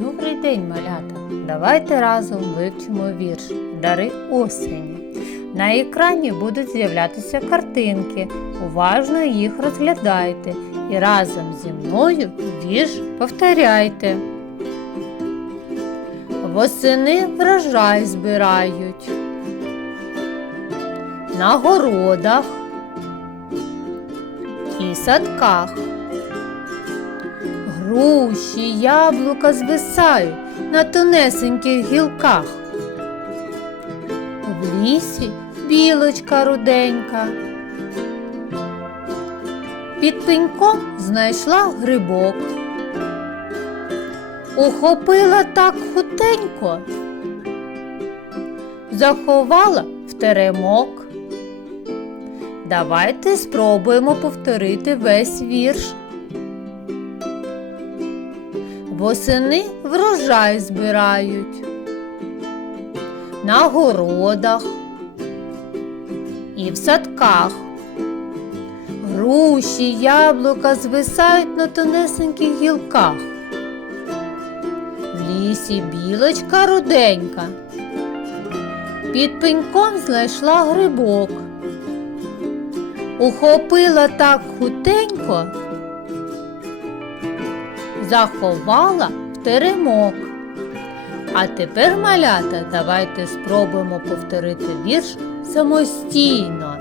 Добрий день, малята! Давайте разом вивчимо вірш Дари осені. На екрані будуть з'являтися картинки. Уважно їх розглядайте і разом зі мною вірш повторяйте. Восени врожай збирають. На городах і садках. Груші, яблука звисають на тонесеньких гілках. В лісі білочка руденька. Під пеньком знайшла грибок. Ухопила так хутенько, заховала в теремок. Давайте спробуємо повторити весь вірш. Восени врожай збирають на городах і в садках. Груші, яблука звисають на тонесеньких гілках. В лісі білочка руденька. Під пеньком знайшла грибок. Ухопила так хутенько заховала в теремок. А тепер, малята, давайте спробуємо повторити вірш самостійно.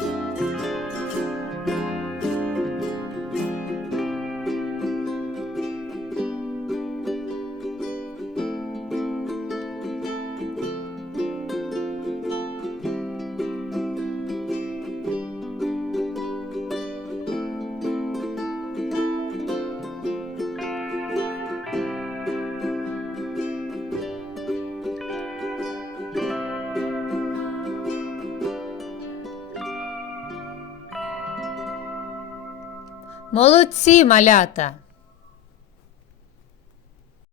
Молодці, малята!